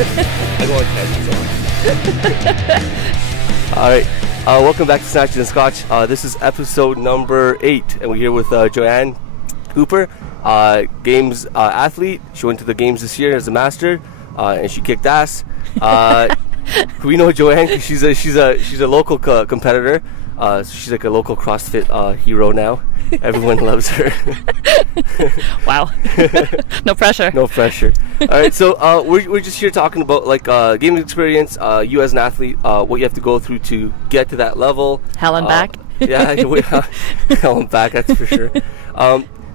I go on tangents. All right. Welcome back to Snatches and Scotch. This is episode number 8, and we're here with Joyanne Cooper, games athlete. She went to the games this year as a master, and she kicked ass. We know Joyanne because she's a local competitor. She's like a local CrossFit hero now. Everyone loves her. Wow. No pressure. No pressure. All right, so we're just here talking about like gaming experience, you as an athlete, what you have to go through to get to that level. Hell and back. Yeah, hell and back, that's for sure.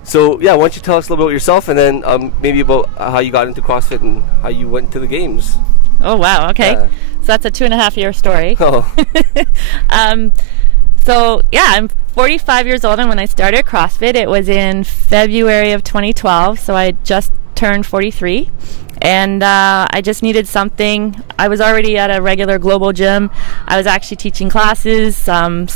So yeah, why don't you tell us a little bit about yourself, and then maybe about how you got into CrossFit and how you went to the games. Oh wow, okay. Yeah. So that's a 2.5-year story. Oh. So yeah, I'm 45 years old, and when I started CrossFit, it was in February of 2012. So I had just turned 43, and I just needed something. I was already at a regular global gym. I was actually teaching classes, some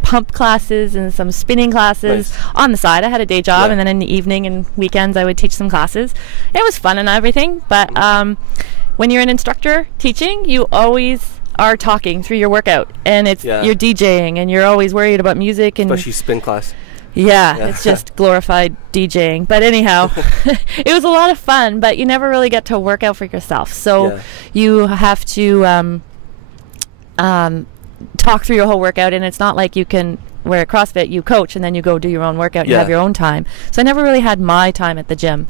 pump classes and some spinning classes on the side. I had a day job, and then in the evening and weekends I would teach some classes. It was fun and everything, but when you're an instructor teaching, you always are talking through your workout, and it's you're DJing, and you're always worried about music, and especially spin class. Yeah, it's just glorified DJing. But anyhow, it was a lot of fun, but you never really get to work out for yourself. So you have to talk through your whole workout, and it's not like you can, where at CrossFit you coach and then you go do your own workout, you have your own time. So I never really had my time at the gym.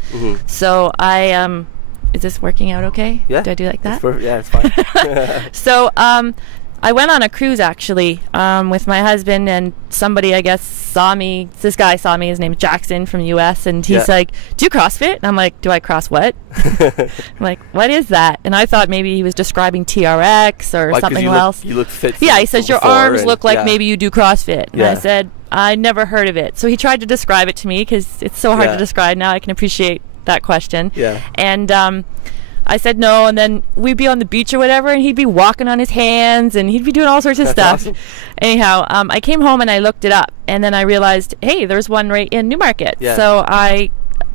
So I is this working out okay? Yeah. Do I do like that? Yeah, it's fine. So I went on a cruise actually with my husband, and somebody I guess saw me. This guy saw me. His name's Jackson from the US, and he's like, "Do you CrossFit?" And I'm like, "Do I cross what?" I'm like, "What is that?" And I thought maybe he was describing TRX or something else. You look fit. Yeah, he says your arms look like maybe you do CrossFit. And I said, "I never heard of it." So he tried to describe it to me because it's so hard to describe. Now I can appreciate that question. And I said no, and then we'd be on the beach or whatever, and he'd be walking on his hands, and he'd be doing all sorts of stuff. Awesome. Anyhow, I came home and I looked it up, and then I realized, hey, there's one right in Newmarket. So I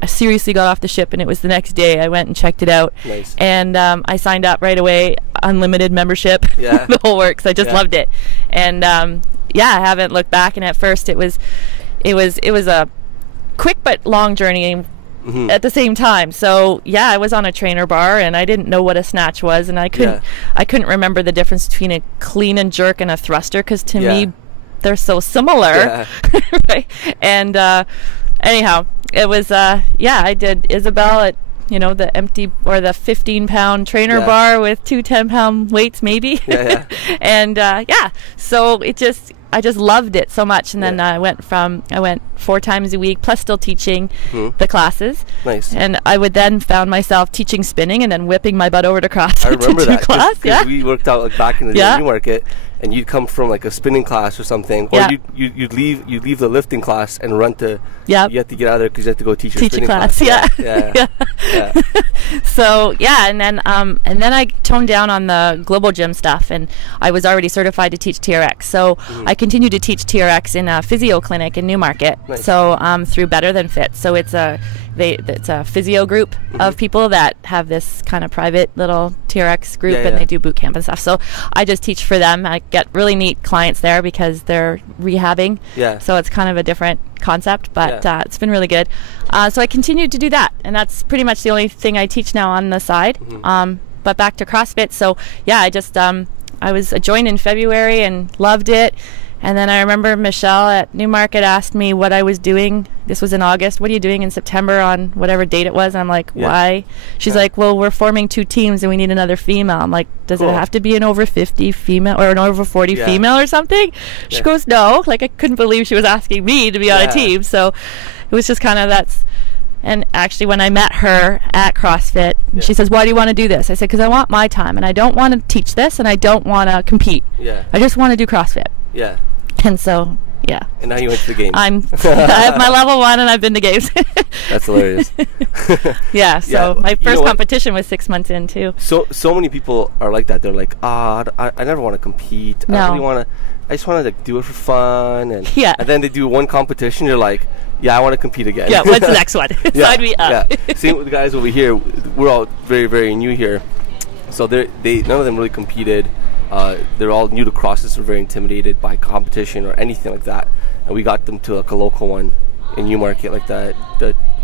seriously got off the ship, and it was the next day. I went and checked it out, and I signed up right away, unlimited membership, the whole works. I just loved it, and I haven't looked back. And at first, it was a quick but long journey. At the same time. So I was on a trainer bar, and I didn't know what a snatch was, and I couldn't remember the difference between a clean and jerk and a thruster, because to me they're so similar. Right? And anyhow, it was I did Isabel at the empty or the 15-pound trainer bar with 2 10-pound weights maybe. And so I just loved it so much, and then I went 4 times a week, plus still teaching the classes. And I would then found myself teaching spinning and then whipping my butt over to CrossFit. I remember to do class. Cause we worked out like back in the day Newmarket, and you'd come from like a spinning class or something, or you'd leave the lifting class and run to. You have to get out of there because you have to go teach your spinning class. So and then I toned down on the global gym stuff, and I was already certified to teach TRX. So I continued to teach TRX in a physio clinic in Newmarket. So through Better Than Fit. So it's a physio group of people that have this kind of private little TRX group, and they do boot camp and stuff. So I just teach for them. I get really neat clients there because they're rehabbing. So it's kind of a different concept, but it's been really good. So I continued to do that, and that's pretty much the only thing I teach now on the side. But back to CrossFit. So I just I was joined in February and loved it. And then I remember Michelle at Newmarket asked me what I was doing. This was in August. What are you doing in September on whatever date it was? And I'm like, why? She's like, well, we're forming 2 teams and we need another female. I'm like, does it have to be an over 50 female or an over 40 female or something? She goes, no. Like, I couldn't believe she was asking me to be on a team. So it was just kind of that's. And actually, when I met her at CrossFit, she says, why do you want to do this? I said, because I want my time, and I don't want to teach this, and I don't want to compete. I just want to do CrossFit. And so, And now you went to the games. I have my level 1, and I've been to games. That's hilarious. So my first competition was 6 months in, too. So many people are like that. They're like, I never want to compete. I really want to. I just want to do it for fun. And then they do one competition. You're like, I want to compete again. What's the next one? Sign me up. Same with the guys over here. We're all very, very new here. So they none of them really competed. They're all new to CrossFit, so very intimidated by competition or anything like that. And we got them to like a local one in Newmarket, like the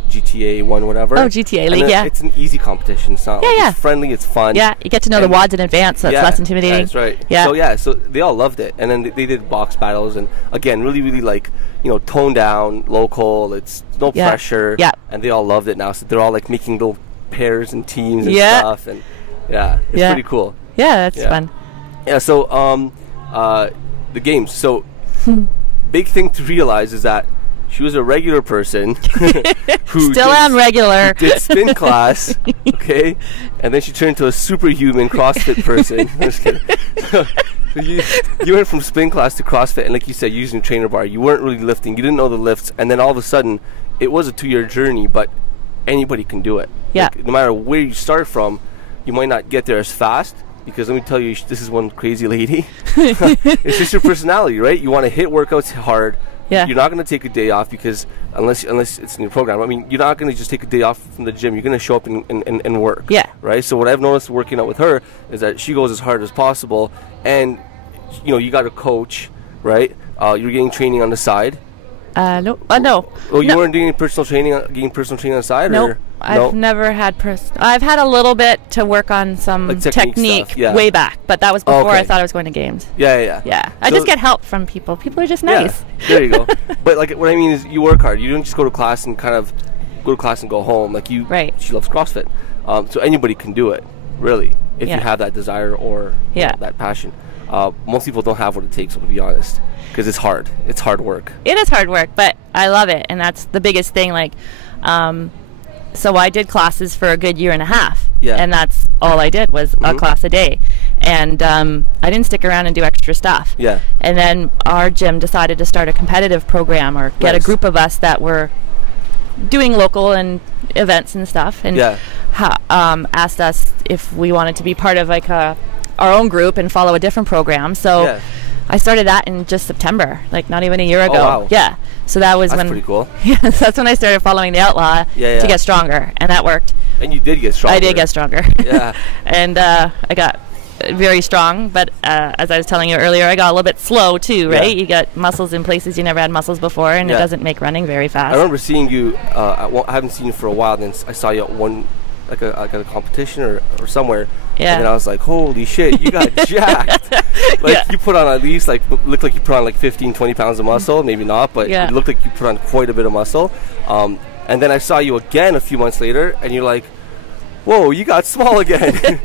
GTA one, whatever. Oh, GTA League, yeah. It's an easy competition. It's not it's friendly, it's fun. Yeah, you get to know the WODs in advance, so it's less intimidating. That's right. Yeah. So they all loved it. And then they did box battles, and again, really, really like, toned down, local, it's no pressure. Yeah. And they all loved it now. So they're all like making little pairs and teams and stuff. And it's pretty cool. Yeah, that's fun. Yeah, so the games. So big thing to realize is that she was a regular person who still am regular. Who did spin class, okay, and then she turned into a superhuman CrossFit person. I'm just kidding. So you went from spin class to CrossFit, and like you said, using a trainer bar, you weren't really lifting, you didn't know the lifts, and then all of a sudden, it was a 2-year journey, but anybody can do it. Yeah. Like, no matter where you start from, you might not get there as fast. Because let me tell you, this is one crazy lady. It's just your personality, right? You want to hit workouts hard. Yeah. You're not going to take a day off because unless it's in your program. I mean, you're not going to just take a day off from the gym. You're going to show up and work. Yeah. Right? So what I've noticed working out with her is that she goes as hard as possible. And, you got a coach, right? You're getting training on the side. No. Oh, you weren't doing personal training on the side? Nope. Or? I've never had I've had a little bit to work on some like technique way back, but that was before I thought I was going to games. Yeah. I just get help from people. People are just nice. Yeah, there you go. But like what I mean is you work hard. You don't just go to class and go home. Like you, she loves CrossFit. So anybody can do it, really, if you have that desire or that passion. Most people don't have what it takes, to be honest, because it's hard. It's hard work. It is hard work, but I love it, and that's the biggest thing. Like, so I did classes for a good 1.5 years, and that's all I did was a class a day, and I didn't stick around and do extra stuff. Yeah. And then our gym decided to start a competitive program or get a group of us that were doing local and events and stuff, and asked us if we wanted to be part of like our own group and follow a different program. So I started that in just September, like not even a year ago. Oh, wow. Yeah. So that's when pretty cool. Yeah, so that's when I started following the Outlaw to get stronger, and that worked. And you did get stronger. I did get stronger. Yeah. And I got very strong, but as I was telling you earlier, I got a little bit slow too, right? You got muscles in places you never had muscles before, and it doesn't make running very fast. I remember seeing you, I haven't seen you for a while, and then I saw you at one, like a competition or somewhere. Yeah. And I was like, holy shit, you got jacked. Like you put on at least looked like you put on like 15, 20 pounds of muscle, maybe not, but it looked like you put on quite a bit of muscle. And then I saw you again a few months later, and you're like, whoa, you got small again.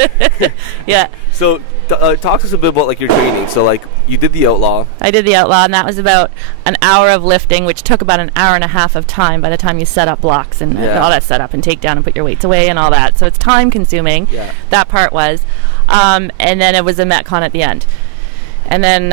Yeah. So talk to us a bit about like your training. So like you did the Outlaw. I did the Outlaw, and that was about an hour of lifting, which took about an 1.5 hours of time by the time you set up blocks and all that setup and take down and put your weights away and all that. So it's time consuming. Yeah. That part was. And then it was a Metcon at the end. And then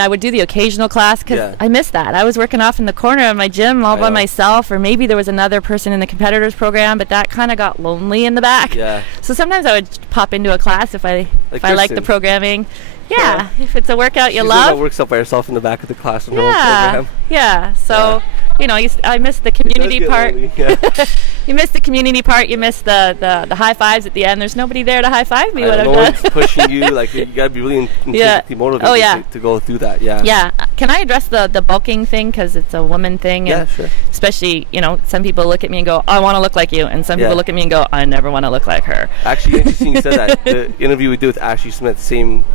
I would do the occasional class because I missed that. I was working off in the corner of my gym all by myself, or maybe there was another person in the competitors program, but that kind of got lonely in the back. Yeah. So sometimes I would pop into a class if I liked the programming. Yeah, if it's a workout you love. She works up by herself in the back of the class from her own program. Yeah. So I missed the community part. You missed the community part. You missed the high fives at the end. There's nobody there to high five me. No one's pushing you. Like you gotta be really intrinsically motivated to go through that. Yeah. Yeah. Can I address the bulking thing, because it's a woman thing? And sure. Especially, some people look at me and go, I want to look like you, and some people look at me and go, I never want to look like her. Actually, interesting you said that. The interview we did with Ashley Smith,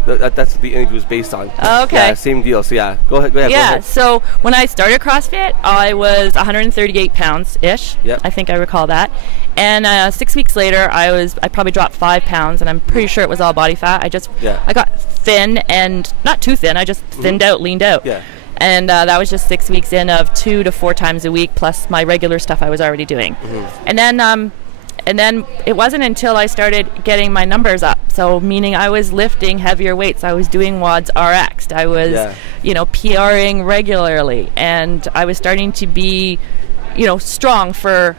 that's what the interview was based on. Okay. Yeah, same deal. So go ahead. Yeah. So when I started CrossFit, I was 138 pounds ish. Yep. I think I recall that. And 6 weeks later, I probably dropped 5 pounds, and I'm pretty sure it was all body fat. I got thin, and not too thin. I just thinned out, leaned out. Yeah. And that was just 6 weeks in of 2 to 4 times a week, plus my regular stuff I was already doing. And then it wasn't until I started getting my numbers up. So meaning I was lifting heavier weights. I was doing WODs RX. I was, PRing regularly. And I was starting to be, strong for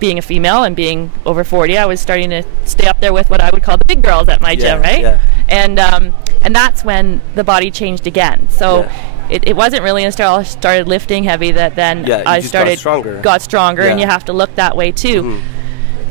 being a female and being over 40. I was starting to stay up there with what I would call the big girls at my gym, right? Yeah. And that's when the body changed again. So it wasn't really until I started lifting heavy that then I got stronger, and you have to look that way too.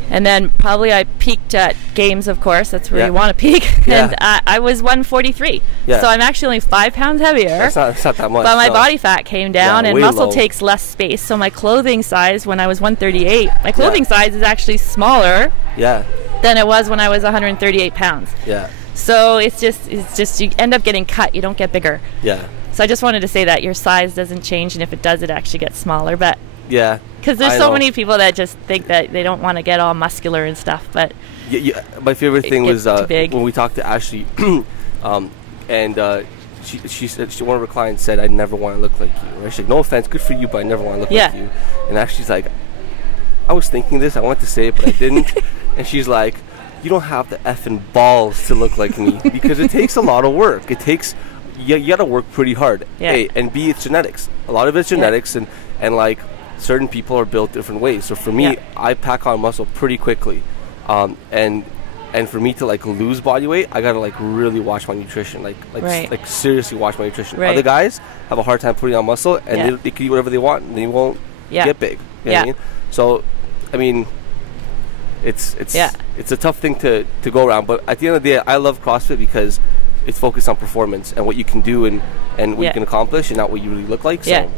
And then probably I peaked at games, of course. That's where you want to peak. And I was 143. So I'm actually only 5 pounds heavier. It's not that much. But my body fat came down, and muscle low. takes less space. So my clothing size when I was 138, my clothing size is actually smaller than it was when I was 138 pounds. So it's just you end up getting cut. You don't get bigger. So I just wanted to say that your size doesn't change, and if it does, it actually gets smaller. But because there's so many people that just think that they don't want to get all muscular and stuff, but my favorite thing was when we talked to Ashley, and she said, one of her clients said, "I never want to look like you." Right? She's like, "No offense, good for you, but I never want to look like you." And Ashley's like, "I was thinking this, I wanted to say it, but I didn't." And she's like, "You don't have the effing balls to look like me because it takes a lot of work. It takes you got to work pretty hard. A, and B, it's genetics. A lot of it's genetics, and like." Certain people are built different ways. So for me, I pack on muscle pretty quickly, and for me to like lose body weight, I gotta like really watch my nutrition, like seriously watch my nutrition. Other guys have a hard time putting on muscle, and they can eat whatever they want, and they won't get big. You know what I mean? So, I mean, it's a tough thing to go around. But at the end of the day, I love CrossFit because it's focused on performance and what you can do and what you can accomplish, and not what you really look like. So.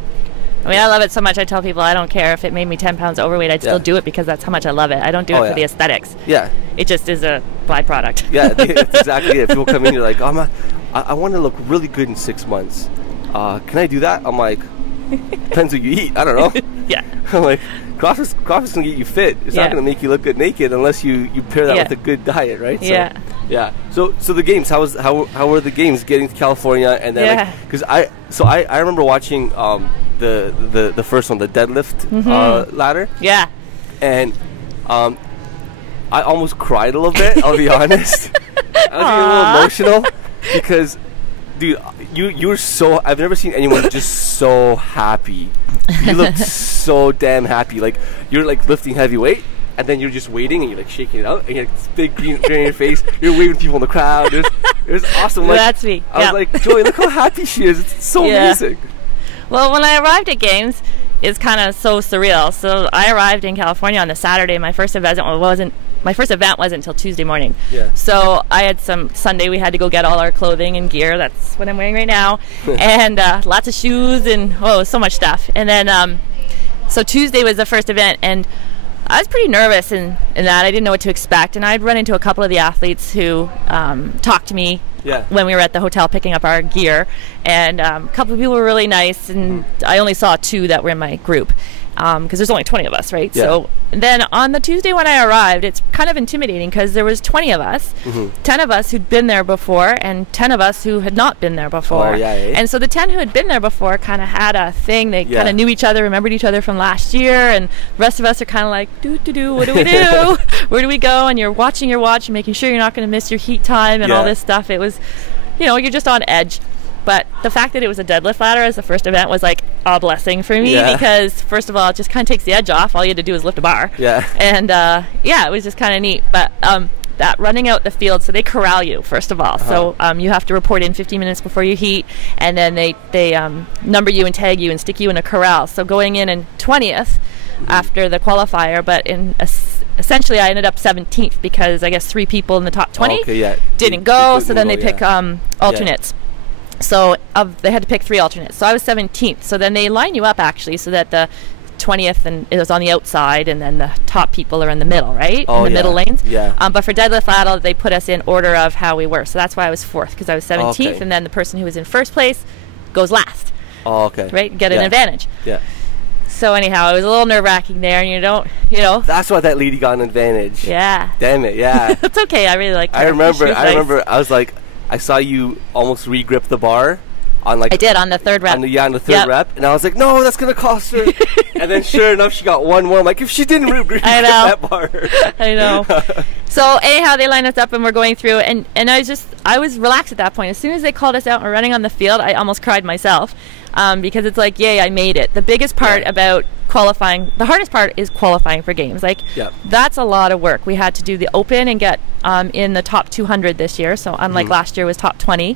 I mean, I love it so much. I tell people I don't care if it made me 10 pounds overweight. I'd still do it because that's how much I love it. I don't do it for the aesthetics. It just is a byproduct. That's exactly it. People come in, you're like, I want to look really good in 6 months. Can I do that? I'm like, depends what you eat. I don't know. I'm like, CrossFit's going to get you fit. It's not going to make you look good naked unless you pair that with a good diet, right? So, So the games, how were the games getting to California? And then because I remember watching the first one, the deadlift ladder. And I almost cried a little bit, I'll be honest. I was getting a little emotional because, dude, you were so, I've never seen anyone just so happy. You looked so damn happy. Like, you're like lifting heavy weight, and then you're just waiting, and you're like shaking it out, and you have this big grin in your face. You're waving people in the crowd. It was awesome. Like, that's me. I was like, Joy, look how happy she is. It's so amazing. Well, when I arrived at Games, it's kind of so surreal. So I arrived in California on the Saturday. My first event wasn't until Tuesday morning. So I had Sunday we had to go get all our clothing and gear. That's what I'm wearing right now. And lots of shoes and so much stuff. And then so Tuesday was the first event, and I was pretty nervous in that. I didn't know what to expect, and I'd run into a couple of the athletes who talked to me when we were at the hotel picking up our gear, and a couple of people were really nice, and I only saw 2 that were in my group because there's only 20 of us, right? So then on the Tuesday when I arrived, it's kind of intimidating because there was 20 of us, 10 of us who'd been there before, and 10 of us who had not been there before. And so the 10 who had been there before kind of had a thing. They kind of knew each other, remembered each other from last year, and the rest of us are kind of like, what do we do? Where do we go? And you're watching your watch and making sure you're not going to miss your heat time and all this stuff. It was, you're just on edge. But the fact that it was a deadlift ladder as the first event was like a blessing for me because, first of all, it just kind of takes the edge off. All you had to do was lift a bar. And it was just kind of neat. But that running out the field, so they corral you, first of all. So you have to report in 15 minutes before you heat, and then they number you and tag you and stick you in a corral. So going in 20th after the qualifier, but essentially I ended up 17th because I guess 3 people in the top 20 didn't go, so then they pick alternates. So they had to pick 3 alternates. So I was 17th. So then they line you up actually so that the 20th and it was on the outside, and then the top people are in the middle, right? In the middle lanes. But for deadlift ladder, they put us in order of how we were. So that's why I was 4th, because I was 17th, and then the person who was in first place goes last. Right? Get an advantage. So anyhow, it was a little nerve-wracking there, and you don't. That's why that lady got an advantage. Damn it, It's okay. I really like. I remember. I was like, I saw you almost re-grip the bar on like. I did on the 3rd rep. On the 3rd rep, and I was like, no, that's gonna cost her. And then sure enough, she got 1 more. I'm like, if she didn't re-grip that bar. I know. So anyhow, they lined us up, and we're going through, and I was relaxed at that point. As soon as they called us out and we're running on the field, I almost cried myself. Because it's like, yay, I made it. The biggest part about qualifying, the hardest part is qualifying for games. Like, that's a lot of work. We had to do the open and get in the top 200 this year. So unlike last year, it was top 20.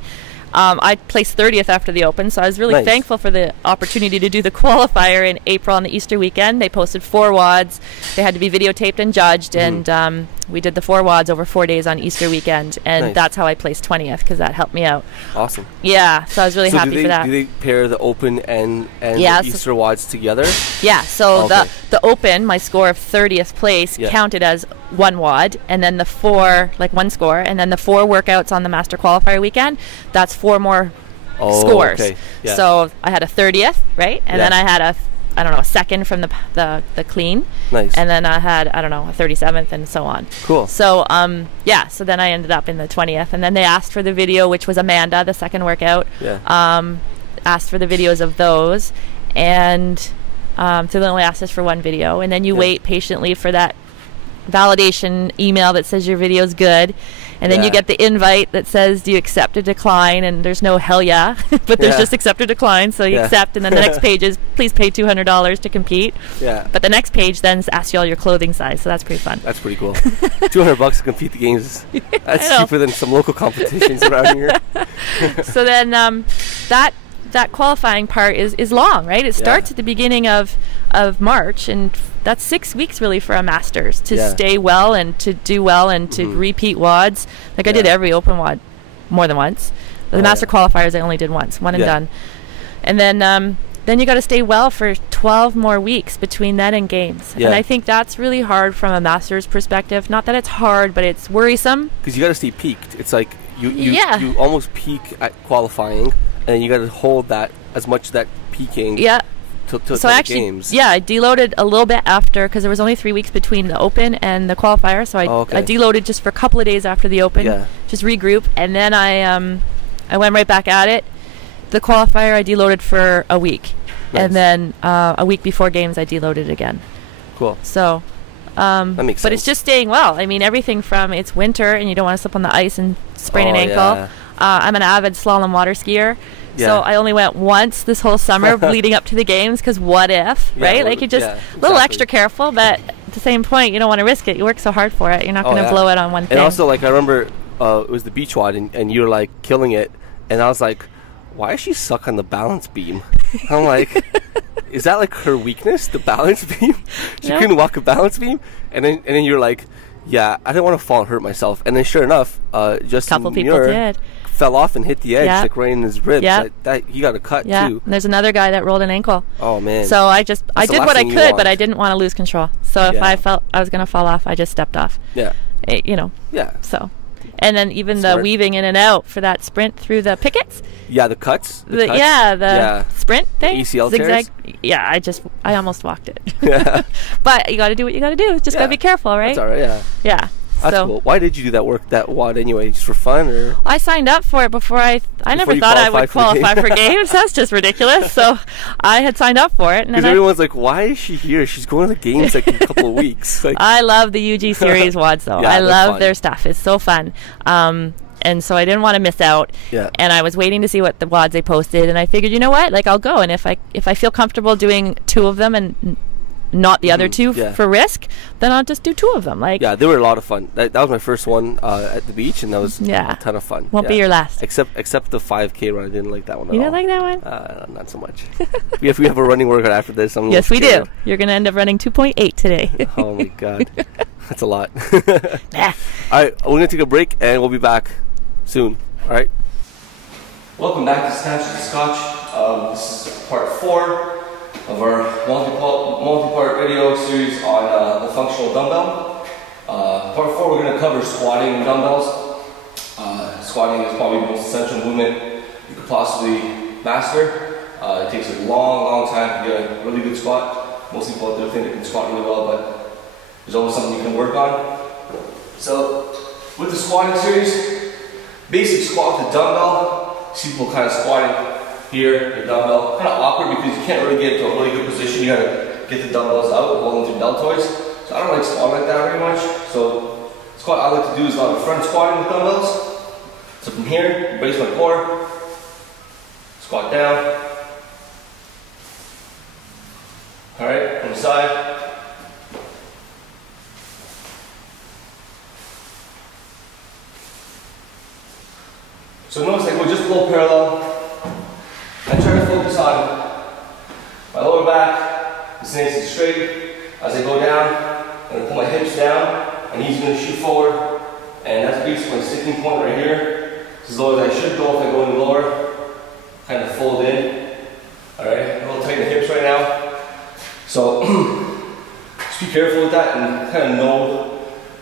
I placed 30th after the Open, so I was really thankful for the opportunity to do the qualifier in April on the Easter weekend. They posted 4 WODs. They had to be videotaped and judged, and we did the 4 WODs over 4 days on Easter weekend, and that's how I placed 20th, because that helped me out. Awesome. Yeah, so I was really happy for that. Do they pair the Open and the Easter WODs together? Yeah, so the Open, my score of 30th place, counted as 1 WOD, and then the 4, like 1 score, and then the 4 workouts on the Master Qualifier weekend, that's 4 more scores. Okay. Yeah. So I had a 30th, right? And then I had a 2nd from the clean. Nice. And then I had, a 37th and so on. Cool. So, so then I ended up in the 20th. And then they asked for the video, which was Amanda, the second workout. Yeah. Asked for the videos of those. And so they only asked us for 1 video. And then you wait patiently for that validation email that says your video's good, and then you get the invite that says, do you accept or decline, and there's no hell yeah but there's just accept or decline, so you accept, and then the next page is please pay $200 to compete. But the next page then asks you all your clothing size, so that's pretty fun. That's pretty cool. $200 to compete the games. That's cheaper than some local competitions around here. So then that qualifying part is long, right? It starts at the beginning of March, and that's 6 weeks really for a Masters to stay well and to do well and to repeat WODs. Like I did every Open WOD more than once. The Master Qualifiers I only did once, one and done. And then you got to stay well for 12 more weeks between then and games. And I think that's really hard from a Masters perspective. Not that it's hard, but it's worrisome. Because you got to stay peaked. It's like you almost peak at qualifying, and you got to hold that as much of that peaking. Yeah. So actually, games. I deloaded a little bit after, because there was only 3 weeks between the Open and the qualifier. So I deloaded just for a couple of days after the Open, just regroup, and then I went right back at it. The qualifier I deloaded for a week, and then a week before games I deloaded again. Cool. So, that makes sense. But it's just staying well. I mean, everything from it's winter and you don't want to slip on the ice and sprain an ankle. Yeah. I'm an avid slalom water skier. So I only went once this whole summer leading up to the games, because what if, right? Like, you're just a little extra careful, but at the same point, you don't want to risk it. You work so hard for it. You're not going to blow it on one thing. And also, like, I remember it was the beach WOD, and you were, like, killing it. And I was like, why does she suck on the balance beam? I'm like, is that, like, her weakness, the balance beam? She couldn't walk a balance beam? And then you're like, yeah, I didn't want to fall and hurt myself. And then sure enough, Justin couple people did. Fell off and hit the edge, like right in his ribs. That he got a cut too. And there's another guy that rolled an ankle. Oh man! So I did what I could, but I didn't want to lose control. So if I felt I was going to fall off, I just stepped off. Yeah. So, and then even the weaving in and out for that sprint through the pickets. Yeah, the cuts. The sprint thing. The ACL zigzag. Tears. Yeah, I almost walked it. Yeah. But you got to do what you got to do. Just got to be careful, right? That's all right. Yeah. Yeah. That's cool. Why did you do that WOD anyway? Just for fun, or? I signed up for it before I never thought I would qualify for games. That's just ridiculous. So I had signed up for it, and everyone's like, "Why is she here? She's going to the games like in a couple of weeks." Like, I love the UG Series WODs though. I love their stuff. It's so fun. And so I didn't want to miss out. Yeah. And I was waiting to see what the WODs they posted, and I figured, you know what? Like, I'll go, and if I feel comfortable doing 2 of them and not the other 2 for risk, then I'll just do 2 of them. Like, yeah, they were a lot of fun. That was my first one at the beach, and that was a ton of fun. Won't be your last. Except the 5K run. I didn't like that one at all. You didn't like that one? Not so much. If we have a running workout after this, I'm yes, we do. You're going to end up running 2.8 today. Oh, my God. That's a lot. All right, we're going to take a break, and we'll be back soon. All right? Welcome back to Snatch the Scotch. This is part 4 of our multi-part video series on the functional dumbbell. Part 4, we're going to cover squatting and dumbbells. Squatting is probably the most essential movement you could possibly master. It takes a long time to get a really good squat. Most people out there think they can squat really well, but there's always something you can work on. So, with the squatting series, basic squat with the dumbbell. See people kind of squatting here, the dumbbell. Kind of awkward because you can't really get into a really good position. You gotta get the dumbbells out, hold them through deltoids. So I don't like squatting like that very much. So squat I like to do is a lot of front squatting with dumbbells. So from here, brace my core, squat down. All right, from the side. So notice I go just a little parallel straight. As I go down, I'm going to pull my hips down, and he's going to shoot forward. And that's basically my sticking point right here. It's as low as I should go if I go any lower. Kind of fold in. Alright, a little tight in the hips right now. So, just be careful with that and kind of know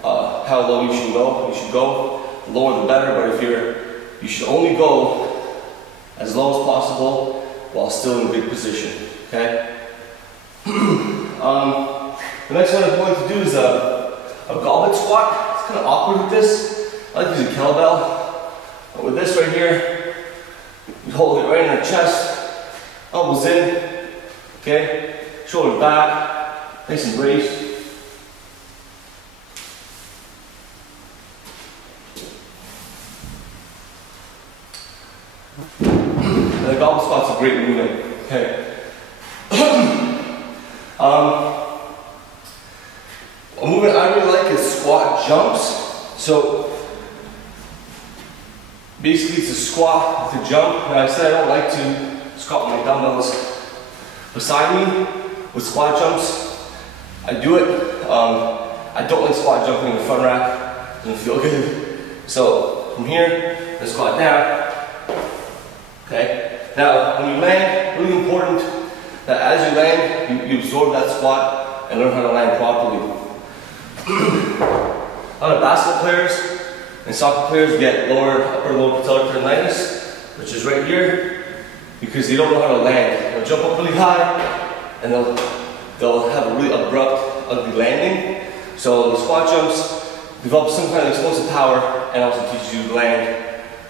how low you should go. You should go, the lower the better, but you should only go as low as possible while still in a big position, okay? The next one I'm going to do is a goblet squat. It's kind of awkward with this. I like to use a kettlebell. But with this right here, you hold it right in your chest, elbows in, okay? Shoulders back, nice and raised. And the goblet squat's a great movement, okay? A movement I really like is squat jumps. So basically it's a squat with a jump. Now I said I don't like to squat with my dumbbells beside me with squat jumps. I do it. I don't like squat jumping in the front rack. It doesn't feel good. So from here, I squat down. Okay. Now when you land, really important that as you land, you absorb that squat and learn how to land properly. A lot of basketball players and soccer players get upper lower patellar tendinitis, which is right here, because they don't know how to land. They'll jump up really high, and they'll have a really abrupt, ugly landing. So the squat jumps develop some kind of explosive power, and also teaches you to land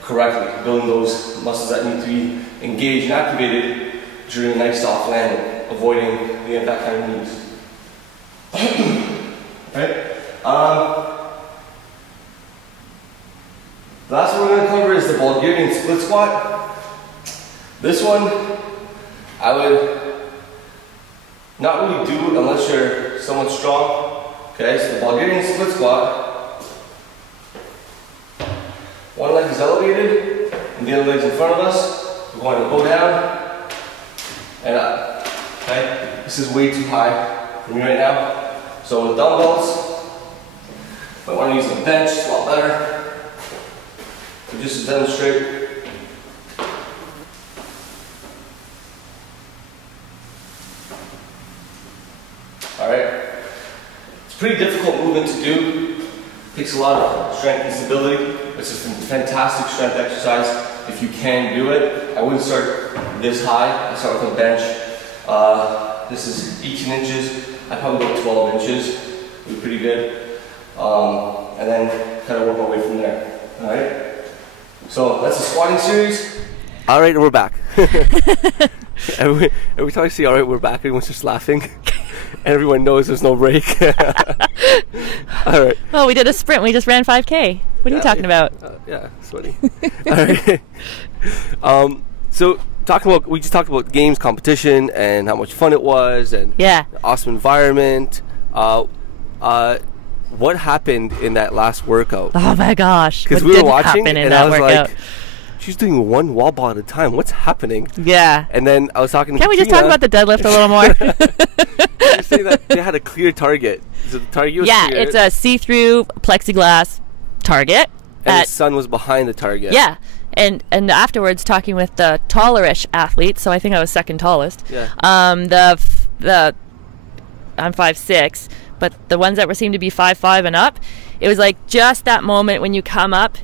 correctly, building those muscles that need to be engaged and activated during a nice soft landing, avoiding the impact on your knees. Right? The last one we're going to cover is the Bulgarian split squat. This one, I would not really do unless you're somewhat strong. Okay, so the Bulgarian split squat, one leg is elevated and the other leg's in front of us. We're going to go down and up. Okay, this is way too high for me right now. So with dumbbells, if I want to use the bench, it's a lot better. So just to demonstrate. Alright. It's a pretty difficult movement to do. It takes a lot of strength and stability. It's a fantastic strength exercise if you can do it. I wouldn't start this high. I start with a bench. This is 18 inches. I probably go 12 inches, would be pretty good, and then kind of work my way from there. All right. So that's the squatting series. All right, and we're back. every time I say "all right, we're back," everyone's just laughing, and everyone knows there's no break. All right. Oh, we did a sprint. We just ran 5K. What are you talking about? Yeah, it's funny. All right. So. We just talked about games, competition, and how much fun it was, and awesome environment. What happened in that last workout? Oh my gosh! Because we were watching, and I was like, "She's doing one wall ball at a time. What's happening?" Yeah. And then I was talking to Can we just talk about the deadlift a little more? You're saying that they had a clear target. So the target was clear. It's a see-through plexiglass target. And the sun was behind the target. Yeah. And afterwards, talking with the tallerish athletes, so I think I was second tallest. Yeah. I'm 5'6", but the ones that seemed to be 5'5" and up, it was like just that moment when you come up,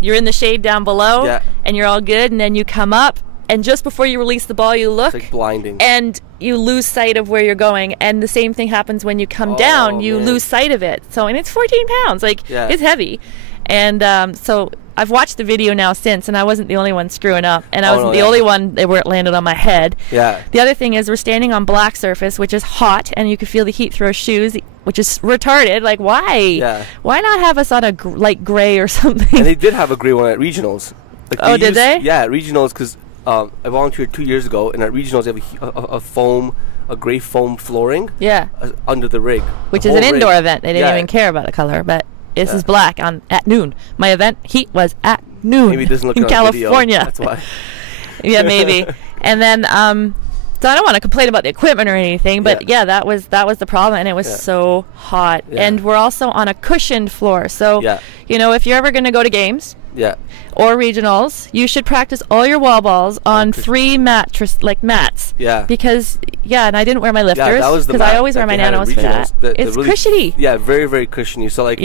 you're in the shade down below, and you're all good, and then you come up, and just before you release the ball, you look, it's like blinding, and you lose sight of where you're going. And the same thing happens when you come down, you lose sight of it. So, and it's 14 pounds, it's heavy, and so. I've watched the video now since, and I wasn't the only one screwing up, and I wasn't the only one where it landed on my head. Yeah. The other thing is we're standing on black surface, which is hot, and you can feel the heat through our shoes, which is retarded. Like, why? Yeah. Why not have us on a light gray or something? And they did have a gray one at regionals. Like did they? Yeah, at regionals, because I volunteered 2 years ago, and at regionals they have a gray foam flooring. Yeah. Under the rig. Which is an indoor event. They didn't even care about the color, but. This is black at noon. My event heat was at noon. Maybe it doesn't look in on California. Video. That's why. Yeah, maybe. And then So I don't want to complain about the equipment or anything, but yeah, that was the problem, and it was so hot. And we're also on a cushioned floor, so you know, if you're ever going to go to games or regionals, you should practice all your wall balls on 3 mats, because and I didn't wear my lifters because I always wear my nanos for that. It's really cushiony. Yeah, very, very cushiony. So like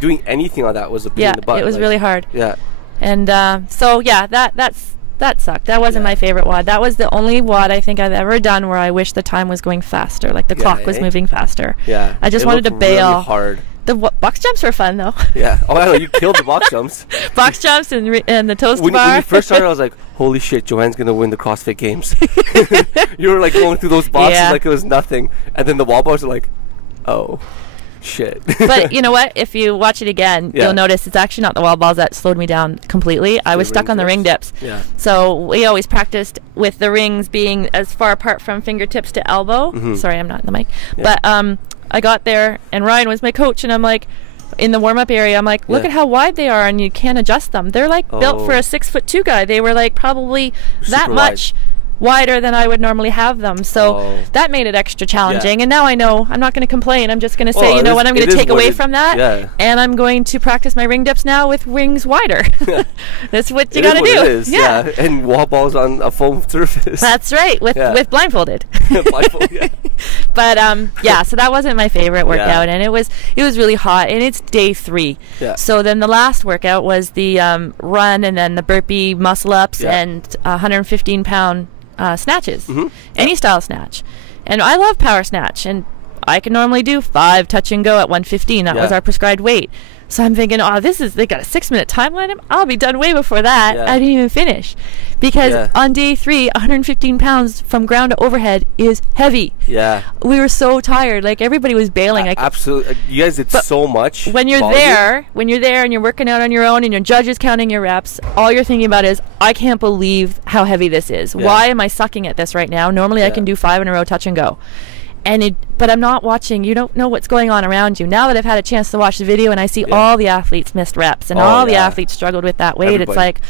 doing anything on that was a pain in the butt. It was really hard. Yeah. And so that sucked. That wasn't my favorite WOD. That was the only WOD I think I've ever done where I wish the time was going faster, like the clock was moving faster. Yeah. I just wanted to bail. Really hard. The box jumps were fun though. Yeah. Oh, I know, you killed the box jumps. Box jumps and the toast bar. When you first started, I was like, holy shit, Joyanne's going to win the CrossFit Games. You were like going through those boxes like it was nothing. And then the wall bars are like, oh, shit. But you know what? If you watch it again, you'll notice it's actually not the wall balls that slowed me down completely. I was stuck on the ring dips. Yeah. So we always practiced with the rings being as far apart from fingertips to elbow. Sorry, I'm not in the mic. But I got there, and Ryan was my coach, and I'm like, in the warm-up area, I'm like, look at how wide they are, and you can't adjust them. They're like built for a 6'2" guy. They were like probably that much wider than I would normally have them, so that made it extra challenging. And now I know I'm not going to complain. I'm just going to say, you know what, I'm going to take away from that, and I'm going to practice my ring dips now with rings wider. That's what you got to do. Yeah, and wall balls on a foam surface. That's right, with blindfolded. But so that wasn't my favorite workout, and it was really hot, and it's day 3. So then the last workout was the run, and then the burpee muscle ups, and 115-pound snatches, any style snatch. And I love power snatch, and I can normally do 5 touch and go at 115. That was our prescribed weight. So I'm thinking, they got a 6-minute timeline. I'll be done way before that. I didn't even finish. Because on day 3, 115 pounds from ground to overhead is heavy. Yeah. We were so tired. Like, everybody was bailing. Absolutely. You guys did so much. When you're there and you're working out on your own and your judge is counting your reps, all you're thinking about is, I can't believe how heavy this is. Why am I sucking at this right now? Normally I can do 5 in a row touch and go. But I'm not watching. You don't know what's going on around you. Now that I've had a chance to watch the video and I see all the athletes missed reps and all the athletes struggled with that weight, it's like,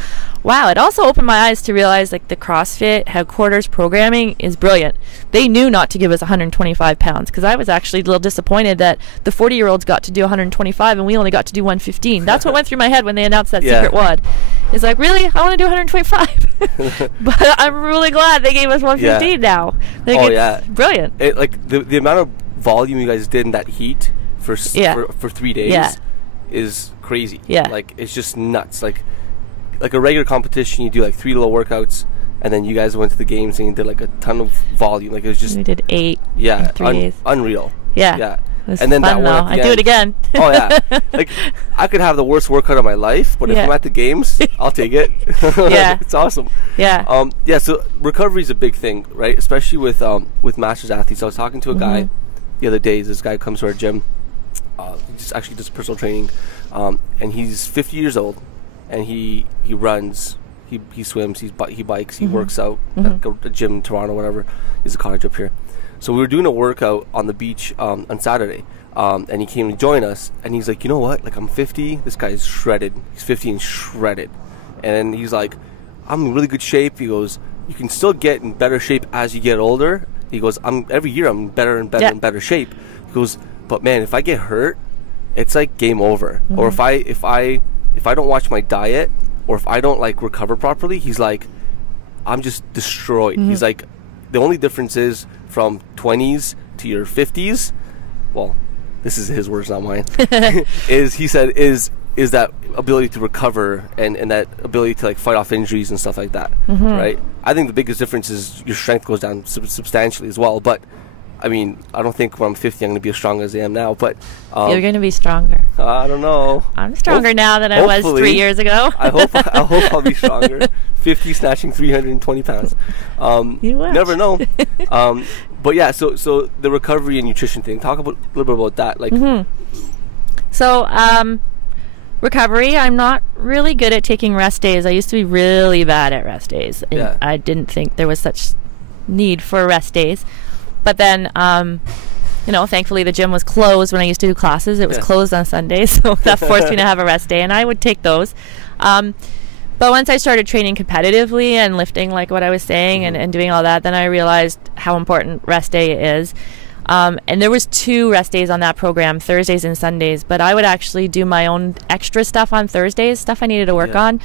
wow. It also opened my eyes to realize, like, the CrossFit headquarters programming is brilliant. They knew not to give us 125 pounds, because I was actually a little disappointed that the 40-year-olds got to do 125 and we only got to do 115. That's what went through my head when they announced that secret WOD. It's like, really? I want to do 125. But I'm really glad they gave us 115 now. Like, brilliant. Like, the amount of volume you guys did in that heat for 3 days is crazy. Like, it's just nuts. Like a regular competition, you do like 3 little workouts, and then you guys went to the games and you did like a ton of volume. Like, it was just, we did 8 in 3 days. Unreal. It was and then fun, that one, I'd do it again. Like, I could have the worst workout of my life, but if I'm at the games, I'll take it. It's awesome. So recovery is a big thing, right? Especially with masters athletes. I was talking to a guy the other day. This guy comes to our gym. He just actually does personal training, and he's 50 years old, and he runs, he swims, he bikes, he works out at a gym in Toronto, whatever. He's a cottage up here. So we were doing a workout on the beach on Saturday, and he came to join us, and he's like, you know what, like, I'm 50, this guy is shredded. He's 50 and shredded. And he's like, I'm in really good shape. He goes, you can still get in better shape as you get older. He goes, every year I'm better and better and better shape. He goes, but man, if I get hurt, it's like game over. Or if I don't watch my diet, or if I don't, like, recover properly, he's like, I'm just destroyed. He's like, the only difference is from 20s to your 50s, well, this is his words, not mine, is that ability to recover and that ability to, like, fight off injuries and stuff like that, right? I think the biggest difference is your strength goes down substantially as well, but I mean, I don't think when I'm 50 I'm going to be as strong as I am now, but you're going to be stronger. I don't know. I'm stronger now than I was 3 years ago. I hope I'll be stronger. 50 snatching 320 pounds. You never know. But yeah, so the recovery and nutrition thing. Talk a little bit about that. Like, so recovery. I'm not really good at taking rest days. I used to be really bad at rest days. And I didn't think there was such need for rest days. But then, thankfully the gym was closed when I used to do classes. It was closed on Sundays, so that forced me to have a rest day, and I would take those. But once I started training competitively and lifting, like what I was saying, and doing all that, then I realized how important rest day is. And there was 2 rest days on that program, Thursdays and Sundays. But I would actually do my own extra stuff on Thursdays, stuff I needed to work on,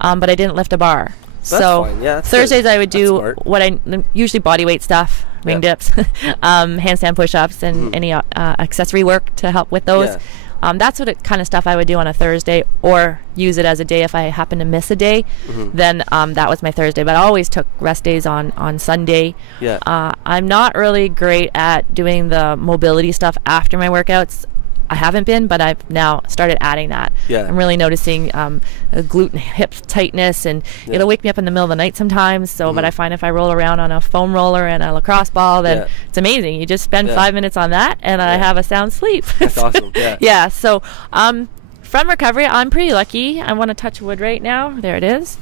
but I didn't lift a bar. That's fine. Yeah, that's Thursdays good. I would do what I usually body weight stuff, ring dips, handstand push-ups, and any accessory work to help with those. Yeah. That's what kind of stuff I would do on a Thursday, or use it as a day if I happen to miss a day. Then that was my Thursday. But I always took rest days on Sunday. Yeah. I'm not really great at doing the mobility stuff after my workouts. I haven't been, but I've now started adding that. Yeah. I'm really noticing glute and hip tightness, and it'll wake me up in the middle of the night sometimes. So, but I find if I roll around on a foam roller and a lacrosse ball, then it's amazing. You just spend 5 minutes on that, and I have a sound sleep. That's awesome. Yeah. Yeah. So, from recovery, I'm pretty lucky. I want to touch wood right now. There it is.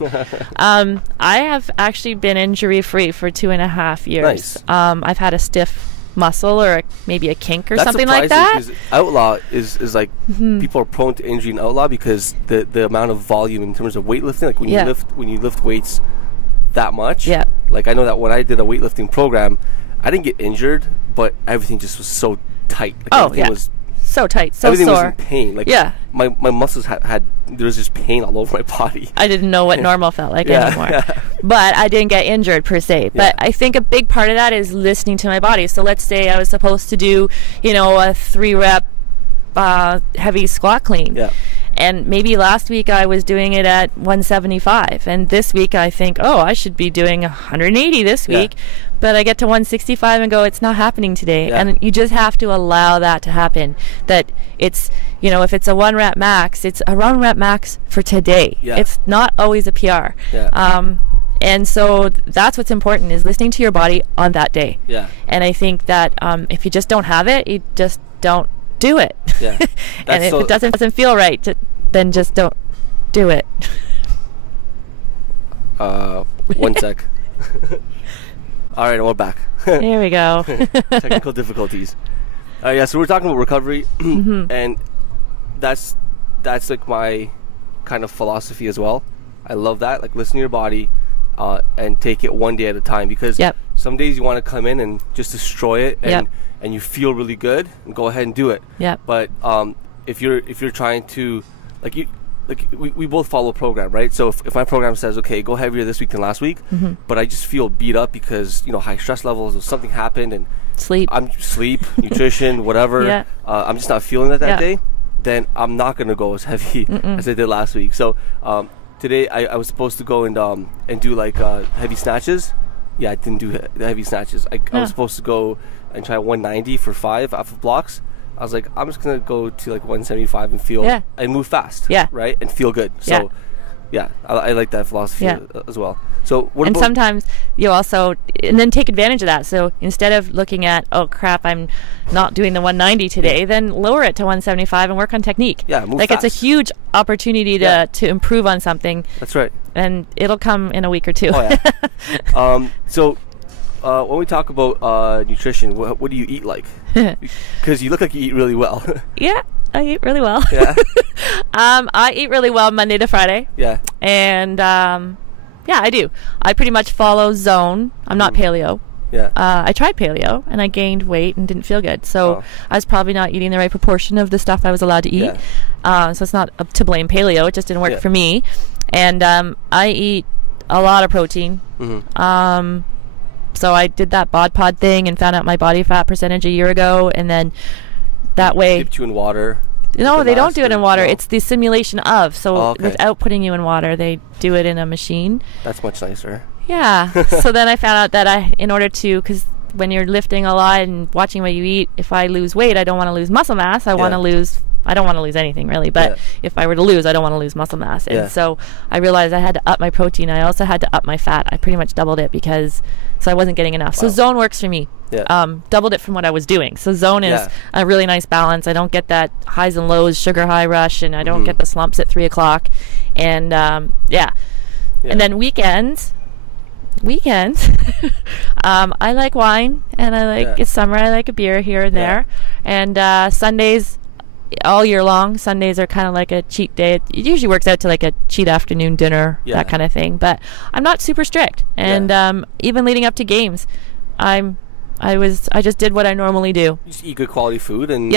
I have actually been injury-free for 2.5 years. Nice. I've had a stiff muscle or maybe a kink or something like that. Outlaw is like people are prone to injury in outlaw because the amount of volume in terms of weightlifting, like when you lift weights that much. Yeah. Like I know that when I did a weightlifting program, I didn't get injured, but everything just was so tight. Like everything was so tight, so everything sore. was in pain. Like my muscles had there was just pain all over my body. I didn't know what normal felt like anymore. But I didn't get injured per se. But I think a big part of that is listening to my body. So let's say I was supposed to do, a 3-rep heavy squat clean. Yeah. And maybe last week I was doing it at 175, and this week I think, I should be doing 180 this week, but I get to 165 and go, it's not happening today. And you just have to allow that to happen. That it's, if it's a 1-rep max, it's a 1-rep max for today. It's not always a PR. And so that's what's important, is listening to your body on that day. And I think that if you just don't have it, you just don't do it. And if it doesn't feel right, then just don't do it. 1 sec. All right, we're back. There we go. Technical difficulties. So we're talking about recovery, and that's like my kind of philosophy as well. I love that. Like, listen to your body and take it one day at a time, because some days you want to come in and just destroy it, and you feel really good, and go ahead and do it. But if you're trying to we both follow a program, right? So if my program says, okay, go heavier this week than last week, but I just feel beat up because high stress levels or something happened, and sleep, nutrition, whatever, I'm just not feeling it that day, then I'm not gonna go as heavy as I did last week. So today I was supposed to go and do like heavy snatches. I didn't do the heavy snatches. I was supposed to go and try 190 for 5 off of blocks. I was like, I'm just gonna go to like 175 and feel and move fast, right, and feel good. So I like that philosophy as well. So sometimes you also then take advantage of that. So instead of looking at, oh crap, I'm not doing the 190 today, then lower it to 175 and work on technique. Move fast. It's a huge opportunity to improve on something. That's right. And it'll come in a week or two. So when we talk about nutrition, what do you eat like? Because you look like you eat really well. I eat really well. I eat really well Monday to Friday. And I do. I pretty much follow zone. I'm not paleo. I tried paleo and I gained weight and didn't feel good. So I was probably not eating the right proportion of the stuff I was allowed to eat. So it's not up to blame paleo. It just didn't work for me. And I eat a lot of protein. So I did that bod pod thing and found out my body fat percentage a year ago, and then that way dipped you in water. No, they don't do it in water. It's the simulation of. So without putting you in water, they do it in a machine. That's much nicer. So then I found out that in order to, because when you're lifting a lot and watching what you eat, if I lose weight, I don't want to lose muscle mass. I don't want to lose anything really, but if I were to lose, I don't want to lose muscle mass. And so I realized I had to up my protein. I also had to up my fat. I pretty much doubled it so I wasn't getting enough. So zone works for me. Doubled it from what I was doing. So zone is a really nice balance. I don't get that highs and lows, sugar high rush, and I don't get the slumps at 3 o'clock. And and then weekends, I like wine, and I like it's summer. I like a beer here and there, and Sundays. all year long. Sundays are kind of like a cheat day. It usually works out to like a cheat afternoon dinner, that kind of thing. But I'm not super strict. And even leading up to games, I just did what I normally do. You just eat good quality food and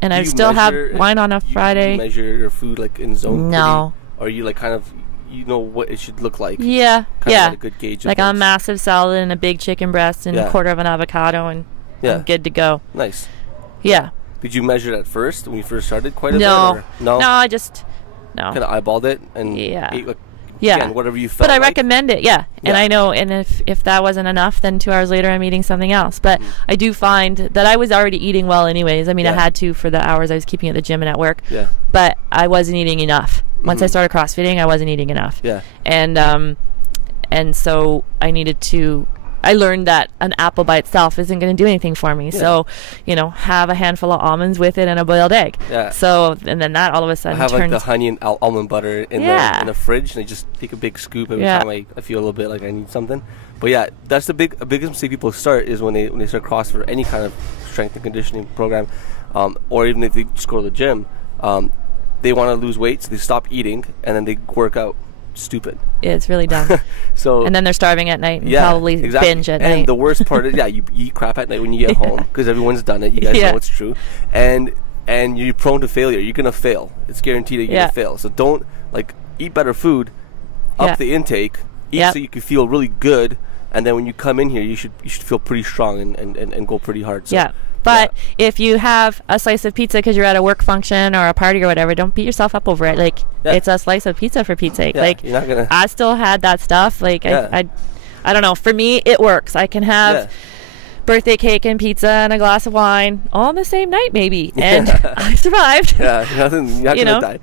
and I still have wine on a Friday. You measure your food like in zone? No. Or you like kind of, you know what it should look like? Yeah. Kind of a good gauge of like a massive salad and a big chicken breast and a quarter of an avocado, and I'm good to go. Nice. Yeah. Did you measure it at first when you first started quite a bit? Or? No, I just kind of eyeballed it and ate like again, whatever you felt. But I recommend it, and I know, and if that wasn't enough, then 2 hours later I'm eating something else. But I do find that I was already eating well anyways. I mean, I had to for the hours I was keeping at the gym and at work. Yeah. But I wasn't eating enough. Once I started CrossFitting, I wasn't eating enough. Yeah. And so I learned that an apple by itself isn't going to do anything for me. Yeah. So, have a handful of almonds with it and a boiled egg. Yeah. So, and then that all of a sudden turns... I have like the honey and almond butter in the fridge, and I just take a big scoop every time I feel a little bit like I need something. But yeah, that's the biggest mistake people start is when they start CrossFit or any kind of strength and conditioning program, or even if they just go to the gym, they want to lose weight, so they stop eating, and then they work out. Stupid. Yeah, it's really dumb. And then they're starving at night and probably binge at night. And the worst part is, you eat crap at night when you get home, because everyone's done it. You guys know it's true. And you're prone to failure. You're gonna fail. It's guaranteed that you're gonna fail. So don't eat better food, up the intake, eat so you can feel really good, and then when you come in here, you should feel pretty strong and go pretty hard. So, But if you have a slice of pizza because you're at a work function or a party or whatever, don't beat yourself up over it. It's a slice of pizza for Pete's sake. You're not gonna... I still had that stuff. I don't know. For me, it works. I can have birthday cake and pizza and a glass of wine all on the same night, maybe, and I survived. Yeah, you're not gonna die.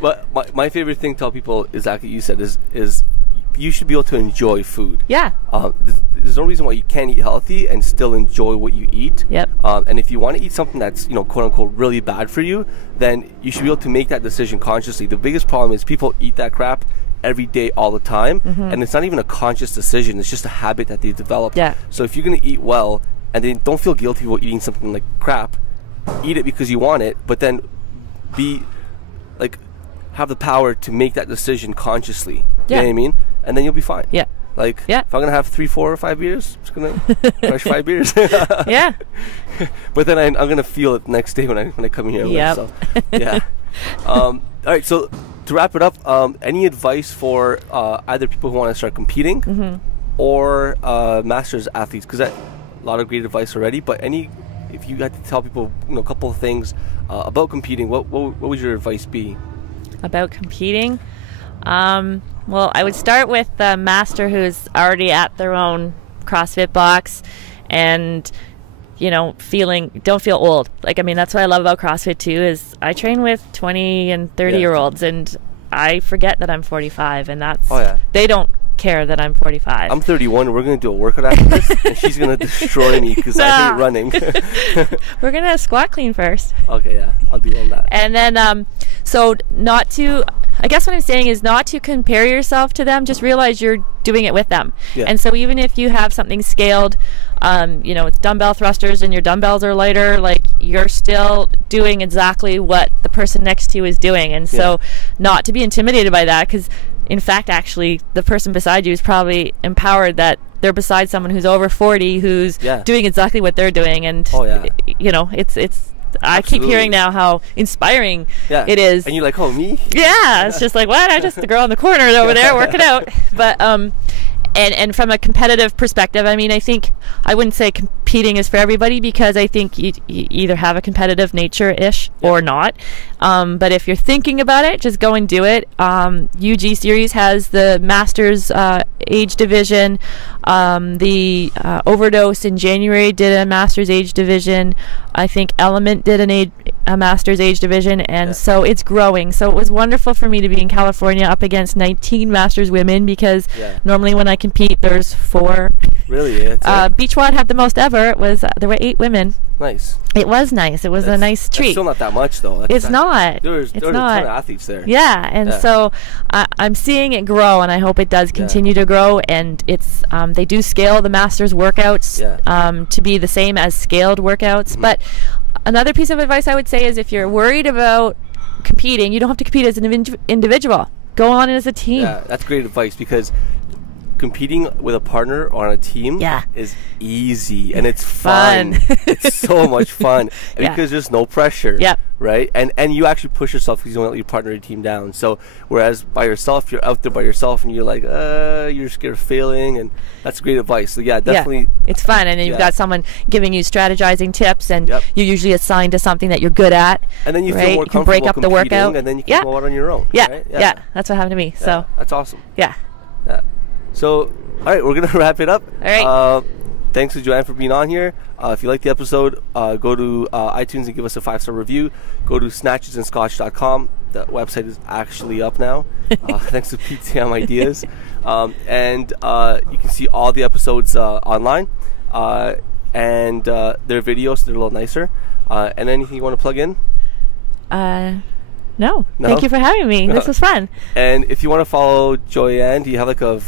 But my favorite thing to tell people is exactly what you said is you should be able to enjoy food. Yeah. There's no reason why you can't eat healthy and still enjoy what you eat. Yep. And if you want to eat something that's, quote unquote, really bad for you, then you should be able to make that decision consciously. The biggest problem is people eat that crap every day, all the time, and it's not even a conscious decision. It's just a habit that they develop. Yeah. So if you're going to eat well and then don't feel guilty about eating something like crap, eat it because you want it, but then have the power to make that decision consciously. You know what I mean? And then you'll be fine. Yeah. If I'm gonna have 3, 4, or 5 beers, I'm just gonna crush 5 beers. Yeah. But then I'm gonna feel it the next day when I come here. Yeah. So, yeah. All right. So to wrap it up, any advice for either people who want to start competing or masters athletes? Because a lot of great advice already. But if you had to tell people, a couple of things about competing, what would your advice be? About competing? Well, I would start with the master who's already at their own CrossFit box and, don't feel old. That's what I love about CrossFit too, is I train with 20 and 30-year-olds and I forget that I'm 45, and that's, they don't care that I'm 45. I'm 31 and we're going to do a workout after this and she's going to destroy me because I hate running. We're going to squat clean first. Okay, yeah, I'll do all that. And then, I guess what I'm saying is not to compare yourself to them, just realize you're doing it with them. Yeah. And so even if you have something scaled, it's dumbbell thrusters and your dumbbells are lighter, you're still doing exactly what the person next to you is doing. And so not to be intimidated by that, because in fact, actually, the person beside you is probably empowered that they're beside someone who's over 40 who's doing exactly what they're doing. And, it's I keep hearing now how inspiring it is. And you're like, oh, me? Yeah, it's just like, what? I'm just the girl in the corner over there working out. But, and from a competitive perspective, I think I wouldn't say competing is for everybody, because I think you either have a competitive nature-ish or not. But if you're thinking about it, just go and do it. UG Series has the Masters age division. The Overdose in January did a Masters age division. I think Element did a Masters age division, and so it's growing. So it was wonderful for me to be in California up against 19 Masters women, because normally when I compete there's 4. Really? Beachwad had the most ever. There were 8 women. Nice. It was nice. It was a nice treat. It's still not that much, though. It's not. There's a ton of athletes there. Yeah, and so I'm seeing it grow, and I hope it does continue to grow. And it's they do scale the masters workouts to be the same as scaled workouts. But another piece of advice I would say is if you're worried about competing, you don't have to compete as an individual. Go on as a team. Yeah, that's great advice, because competing with a partner or on a team is easy, and it's fun. It's so much fun, and because there's no pressure, right? And you actually push yourself because you don't let your partner or your team down. So whereas by yourself, you're out there by yourself, and you're like, you're scared of failing, and that's great advice. So definitely, it's fun, and then you've got someone giving you strategizing tips, and you're usually assigned to something that you're good at, and then you feel more comfortable, you can break up the workout, and then you can go out on your own. Right? That's what happened to me. So that's awesome. Yeah. So, all right, we're going to wrap it up. All right. Thanks to Joyanne for being on here. If you like the episode, go to iTunes and give us a 5-star review. Go to snatchesandschotch.com. The website is actually up now, thanks to PTM Ideas. And you can see all the episodes online. And their videos, they're a little nicer. And anything you want to plug in? No. Thank you for having me. This was fun. And if you want to follow Joyanne, do you have like a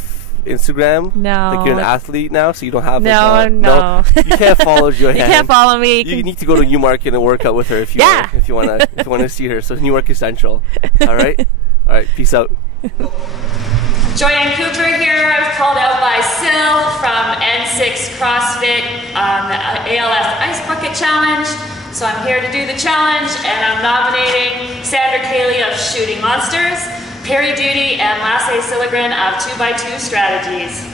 Instagram? No. Like you're an athlete now, so you don't have no. You can't follow Joyanne. You can't follow me. You need to go to Newmarket and work out with her if you want to see her. So Newmarket Central. All right. Peace out. Joyanne Cooper here. I was called out by Sil from N6 CrossFit on the ALS Ice Bucket Challenge. So I'm here to do the challenge, and I'm nominating Sandra Cayley of Shooting Monsters, Perry Duty, and Lasse Silligren of 2x2 Strategies.